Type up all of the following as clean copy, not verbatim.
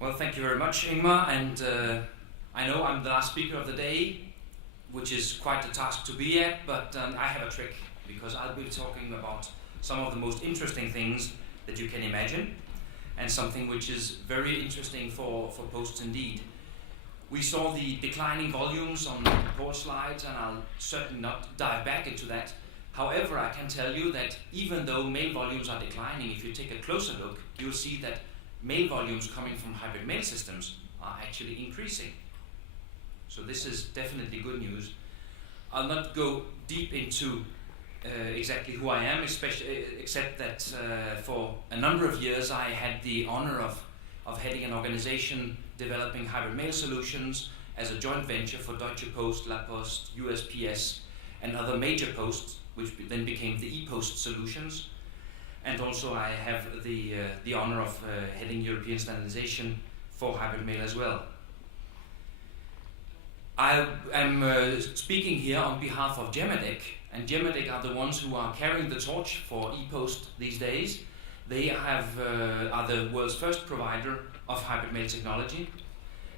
Well, thank you very much, Ingmar, and I know I'm the last speaker of the day, which is quite a task to be at, but I have a trick, because I'll be talking about some of the most interesting things that you can imagine, and something which is very interesting for posts indeed. We saw the declining volumes on the report slides, and I'll certainly not dive back into that. However, I can tell you that even though mail volumes are declining, if you take a closer look, you'll see that mail volumes coming from hybrid mail systems are actually increasing. So this is definitely good news. I'll not go deep into exactly who I am, except that for a number of years I had the honor of heading an organization developing hybrid mail solutions as a joint venture for Deutsche Post, La Poste, USPS, and other major posts, which then became the e-Post solutions. And also I have the honor of heading European standardization for hybrid mail as well. I am speaking here on behalf of Gemadec, and Gemadec are the ones who are carrying the torch for e-Post these days. They are the world's first provider of hybrid mail technology,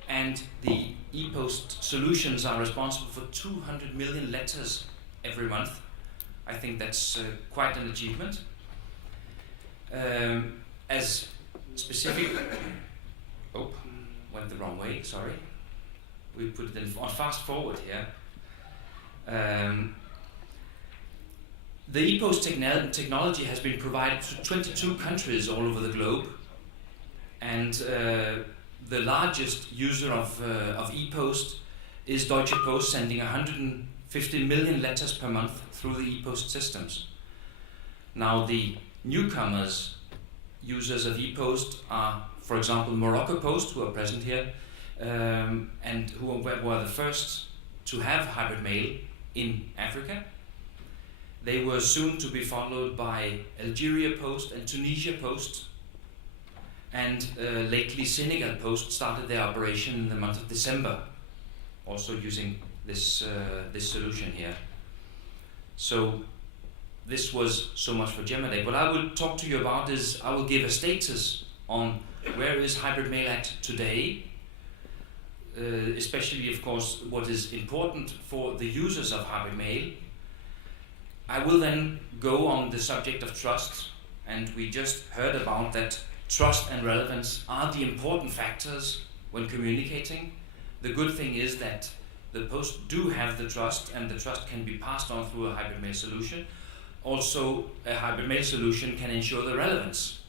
and the e-Post solutions are responsible for 200 million letters every month. I think that's quite an achievement. As specific, went the wrong way, sorry. We put it on fast forward here. The e-Post technology has been provided to 22 countries all over the globe, and the largest user of e-Post is Deutsche Post, sending 150 million letters per month through the e-Post systems. Now the newcomers, users of e-Post, are, for example, Morocco Post, who are present here, and who were the first to have hybrid mail in Africa. They were soon to be followed by Algeria Post and Tunisia Post, and lately Senegal Post started their operation in the month of December, also using this solution here. So this was so much for Gemadec. What I will talk to you about is, I will give a status on where is hybrid mail at today, especially of course what is important for the users of hybrid mail. I will then go on the subject of trust, and we just heard about that trust and relevance are the important factors when communicating. The good thing is that the post do have the trust, and the trust can be passed on through a hybrid mail solution. Also, a hybrid mail solution can ensure the relevance,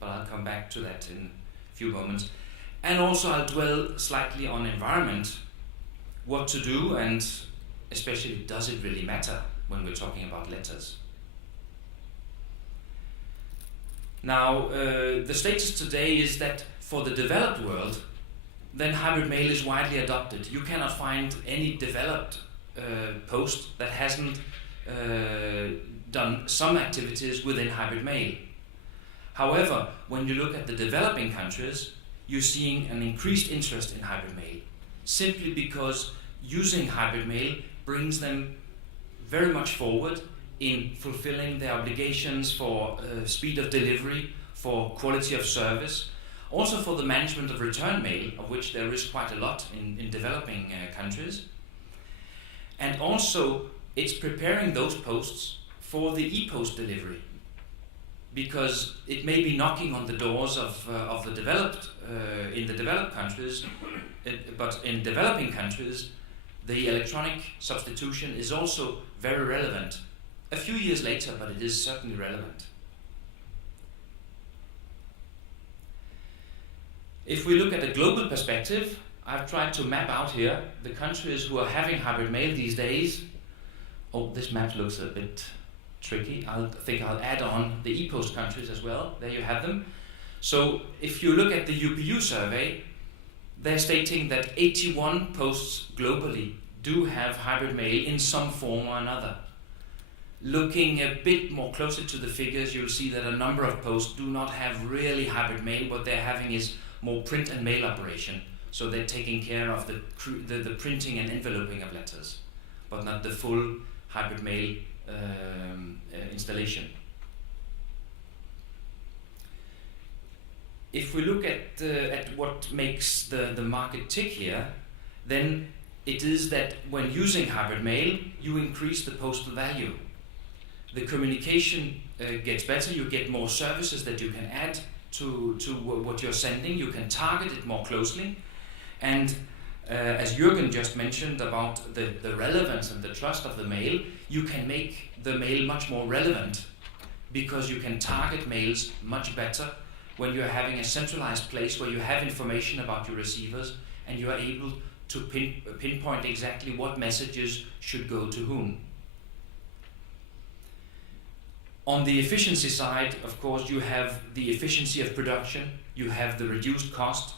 but I'll come back to that in a few moments. And also I'll dwell slightly on environment, what to do, and especially does it really matter when we're talking about letters. Now, the status today is that for the developed world, then hybrid mail is widely adopted. You cannot find any developed post that hasn't done some activities within hybrid mail. However, when you look at the developing countries, you're seeing an increased interest in hybrid mail, simply because using hybrid mail brings them very much forward in fulfilling their obligations for speed of delivery, for quality of service, also for the management of return mail, of which there is quite a lot in developing countries. And also it's preparing those posts for the e-Post delivery, because it may be knocking on the doors of the developed, in the developed countries, but in developing countries, the electronic substitution is also very relevant. A few years later, but it is certainly relevant. If we look at a global perspective, I've tried to map out here the countries who are having hybrid mail these days. Oh, this map looks a bit tricky. I think I'll add on the e-Post countries as well. There you have them. So if you look at the UPU survey, they're stating that 81 posts globally do have hybrid mail in some form or another. Looking a bit more closer to the figures, you'll see that a number of posts do not have really hybrid mail. What they're having is more print and mail operation. So they're taking care of the printing and enveloping of letters, but not the full hybrid mail installation. if we look at what makes the market tick here, then it is that when using hybrid mail, you increase the postal value. The communication gets better, you get more services that you can add to what you're sending, you can target it more closely, and as Jürgen just mentioned about the relevance and the trust of the mail, you can make the mail much more relevant because you can target mails much better when you're having a centralized place where you have information about your receivers and you are able to pinpoint exactly what messages should go to whom. On the efficiency side, of course, you have the efficiency of production, you have the reduced cost,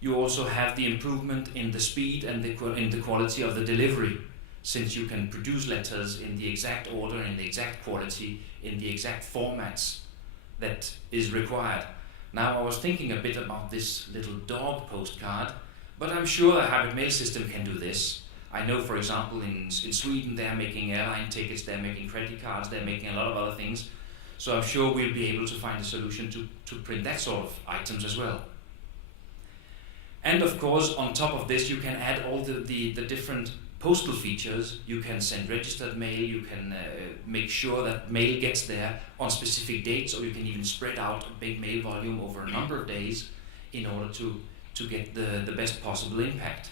you also have the improvement in the speed and in the quality of the delivery, since you can produce letters in the exact order, in the exact quality, in the exact formats that is required. Now, I was thinking a bit about this little dog postcard, but I'm sure a hybrid mail system can do this. I know, for example, in Sweden they're making airline tickets, they're making credit cards, they're making a lot of other things. So I'm sure we'll be able to find a solution to print that sort of items as well. And of course, on top of this, you can add all the different postal features. You can send registered mail, you can make sure that mail gets there on specific dates, or you can even spread out a big mail volume over a number of days in order to get the best possible impact.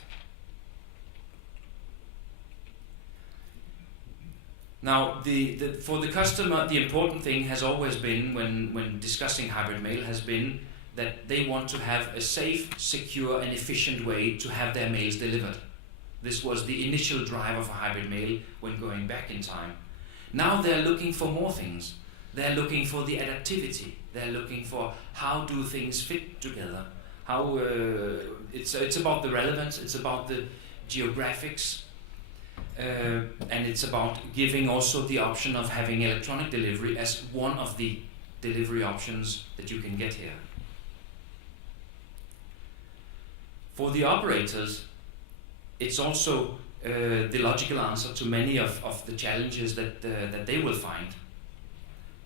Now, for the customer, the important thing has always been, when discussing hybrid mail, has been that they want to have a safe, secure and efficient way to have their mails delivered. This was the initial drive of a hybrid mail when going back in time. Now they're looking for more things. They're looking for the adaptivity. They're looking for how do things fit together. How it's about the relevance, it's about the geographics, and it's about giving also the option of having electronic delivery as one of the delivery options that you can get here. For the operators, it's also the logical answer to many of the challenges that they will find.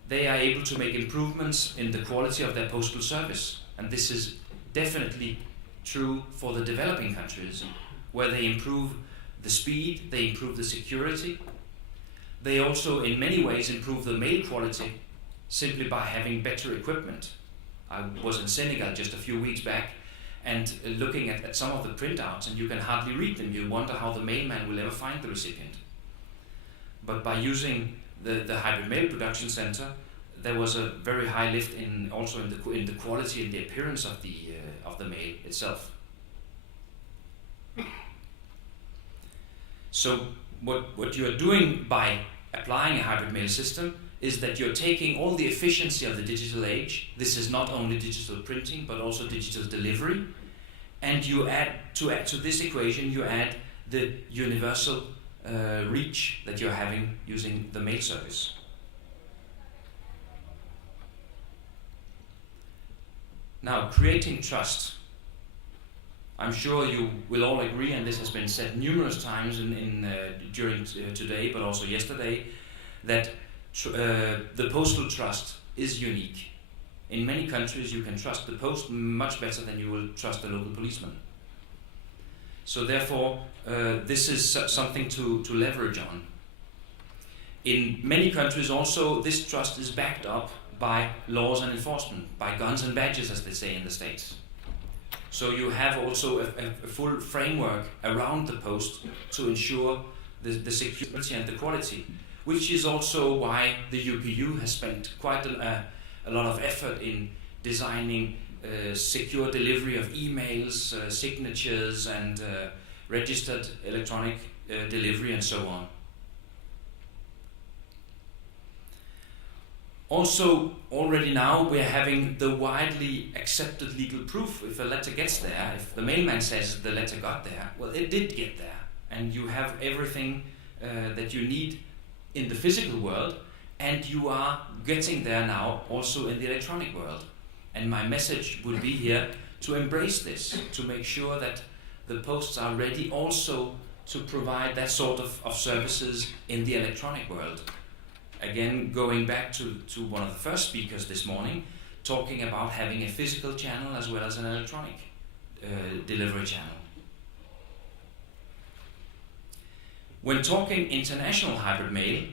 They are able to make improvements in the quality of their postal service, and this is definitely true for the developing countries, where they improve the speed, they improve the security. They also in many ways improve the mail quality simply by having better equipment. I was in Senegal just a few weeks back and looking at some of the printouts, and you can hardly read them. You wonder how the mailman will ever find the recipient. But by using the hybrid mail production center, there was a very high lift in the quality and the appearance of the mail itself. So what you are doing by applying a hybrid mail system is that you're taking all the efficiency of the digital age. This is not only digital printing, but also digital delivery. And you add to this equation, you add the universal reach that you're having using the mail service. Now, creating trust. I'm sure you will all agree, and this has been said numerous times during today, but also yesterday, that the postal trust is unique. In many countries, you can trust the post much better than you will trust the local policeman. So therefore, this is something to leverage on. In many countries also, this trust is backed up by laws and enforcement, by guns and badges, as they say in the States. So you have also a full framework around the post to ensure the security and the quality, which is also why the UPU has spent quite a lot of effort in designing secure delivery of emails, signatures, and registered electronic delivery, and so on. Also, already now we're having the widely accepted legal proof. If a letter gets there, if the mailman says the letter got there, well, it did get there. And you have everything that you need in the physical world, and you are getting there now also in the electronic world. And my message would be here to embrace this, to make sure that the posts are ready also to provide that sort of services in the electronic world. Again, going back to one of the first speakers this morning, talking about having a physical channel as well as an electronic delivery channel. When talking international hybrid mail,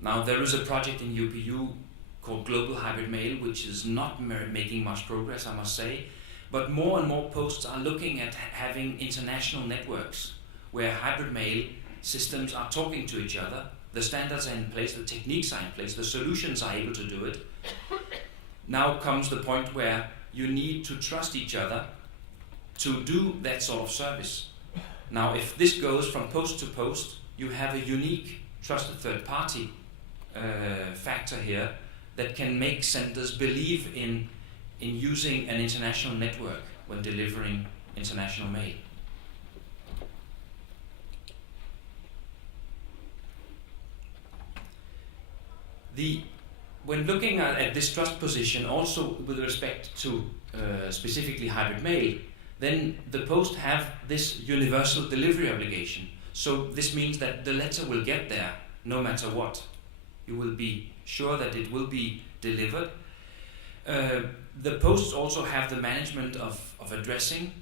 now there is a project in UPU called Global Hybrid Mail, which is not making much progress, I must say, but more and more posts are looking at having international networks where hybrid mail systems are talking to each other. The standards are in place, the techniques are in place, the solutions are able to do it. Now comes the point where you need to trust each other to do that sort of service. Now, if this goes from post to post, you have a unique trusted third party factor here that can make senders believe in using an international network when delivering international mail. When looking at this trust position, also with respect to specifically hybrid mail, then the post have this universal delivery obligation. So this means that the letter will get there no matter what. You will be sure that it will be delivered. The posts also have the management of addressing,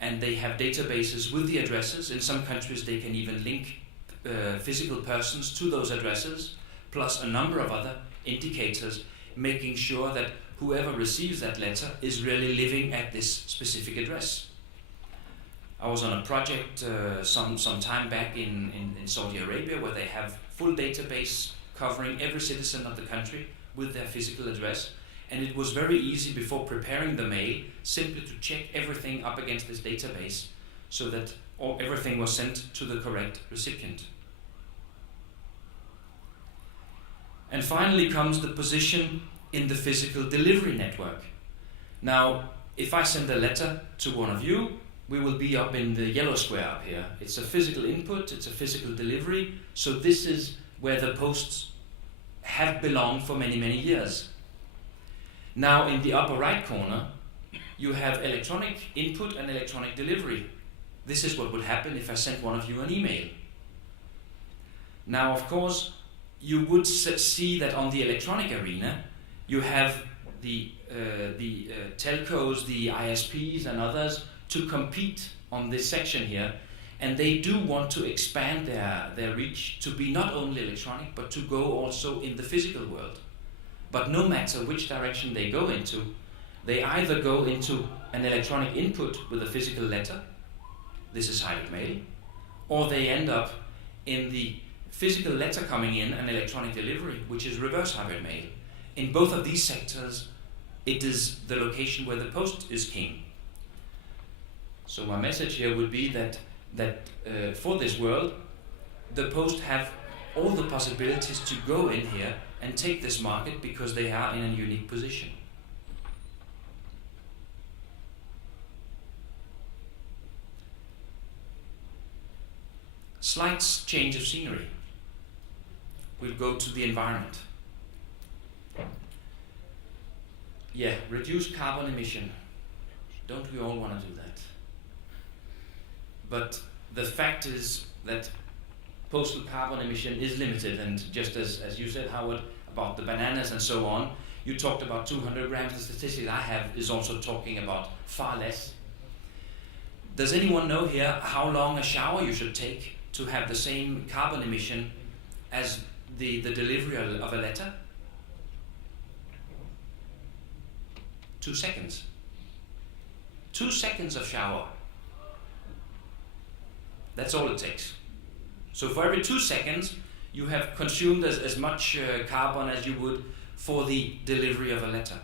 and they have databases with the addresses. In some countries they can even link physical persons to those addresses, plus a number of other indicators, making sure that whoever receives that letter is really living at this specific address. I was on a project some time back in Saudi Arabia where they have full database covering every citizen of the country with their physical address, and it was very easy before preparing the mail simply to check everything up against this database so that everything was sent to the correct recipient. And finally comes the position in the physical delivery network. Now, if I send a letter to one of you, we will be up in the yellow square up here. It's a physical input, it's a physical delivery, so this is where the posts have belonged for many, many years. Now, in the upper right corner, you have electronic input and electronic delivery. This is what would happen if I sent one of you an email. Now, of course, you would see that on the electronic arena, you have the telcos, the ISPs and others to compete on this section here, and they do want to expand their reach to be not only electronic but to go also in the physical world. But no matter which direction they go into, they either go into an electronic input with a physical letter, this is hybrid mail, or they end up in the physical letter coming in and electronic delivery, which is reverse hybrid mail. In both of these sectors, it is the location where the post is king. So my message here would be that for this world, the post have all the possibilities to go in here and take this market because they are in a unique position. Slight change of scenery. We'll go to the environment. Yeah, reduce carbon emission. Don't we all want to do that? But the fact is that postal carbon emission is limited, and just as you said, Howard, about the bananas and so on, you talked about 200 grams. The statistics I have is also talking about far less. Does anyone know here how long a shower you should take to have the same carbon emission as the delivery of a letter? 2 seconds. 2 seconds of shower. That's all it takes. So for every 2 seconds, you have consumed as much carbon as you would for the delivery of a letter.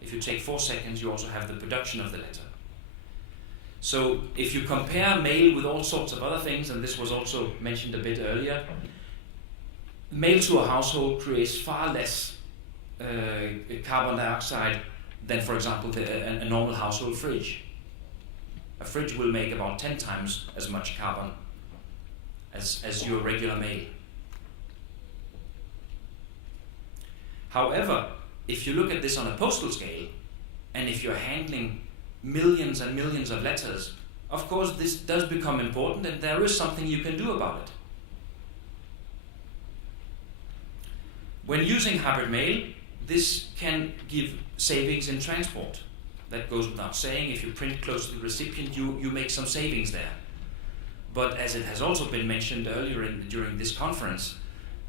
If you take 4 seconds, you also have the production of the letter. So if you compare mail with all sorts of other things, and this was also mentioned a bit earlier, mail to a household creates far less carbon dioxide than, for example, a normal household fridge. A fridge will make about 10 times as much carbon as your regular mail. However, if you look at this on a postal scale, and if you're handling millions and millions of letters, of course this does become important, and there is something you can do about it. When using hybrid mail, this can give savings in transport. That goes without saying. If you print close to the recipient, you make some savings there. But as it has also been mentioned earlier during this conference,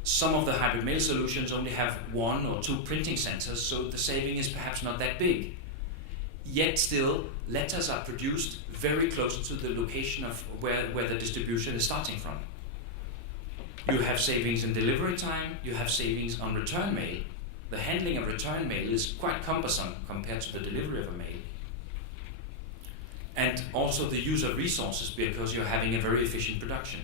some of the hybrid mail solutions only have 1 or 2 printing centers, so the saving is perhaps not that big. Yet still, letters are produced very close to the location of where the distribution is starting from. You have savings in delivery time, you have savings on return mail. The handling of return mail is quite cumbersome compared to the delivery of a mail. And also the use of resources, because you're having a very efficient production.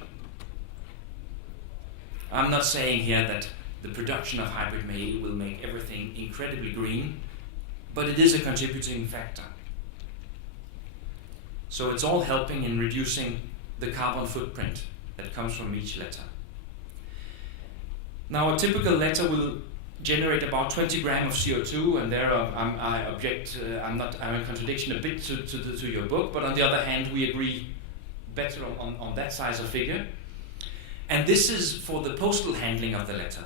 I'm not saying here that the production of hybrid mail will make everything incredibly green, but it is a contributing factor. So it's all helping in reducing the carbon footprint that comes from each letter. Now, a typical letter will generate about 20 grams of CO2, and there I object. I'm in contradiction a bit to your book, but on the other hand, we agree better on that size of figure. And this is for the postal handling of the letter.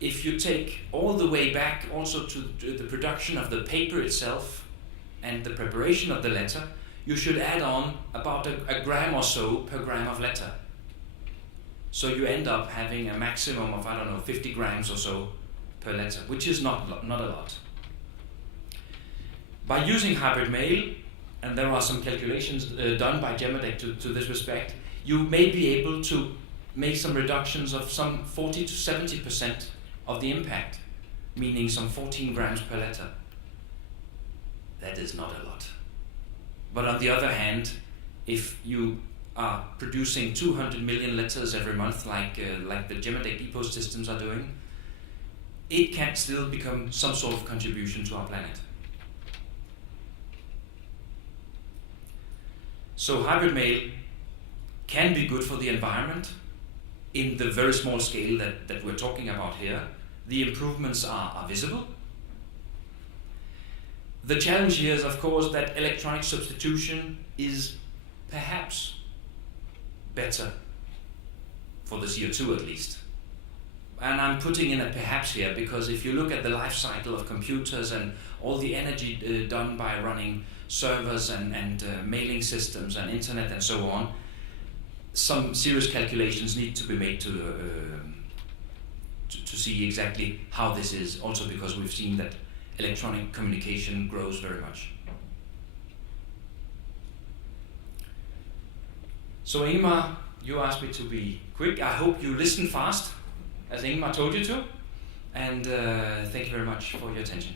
If you take all the way back also to the production of the paper itself and the preparation of the letter, you should add on about a gram or so per gram of letter. So you end up having a maximum of, 50 grams or so per letter, which is not a lot. By using hybrid mail, and there are some calculations done by Gemadec to this respect, you may be able to make some reductions of some 40 to 70% of the impact, meaning some 14 grams per letter. That is not a lot. But on the other hand, if you are producing 200 million letters every month, like the Gemadec e-post systems are doing, it can still become some sort of contribution to our planet. So hybrid mail can be good for the environment in the very small scale that we're talking about here. The improvements are visible. The challenge here is, of course, that electronic substitution is perhaps better for the CO2 at least. And I'm putting in a perhaps here because if you look at the life cycle of computers and all the energy done by running servers and mailing systems and internet and so on, some serious calculations need to be made to see exactly how this is, also because we've seen that electronic communication grows very much. So Ingmar, you asked me to be quick. I hope you listen fast, as Ingmar told you to, and thank you very much for your attention.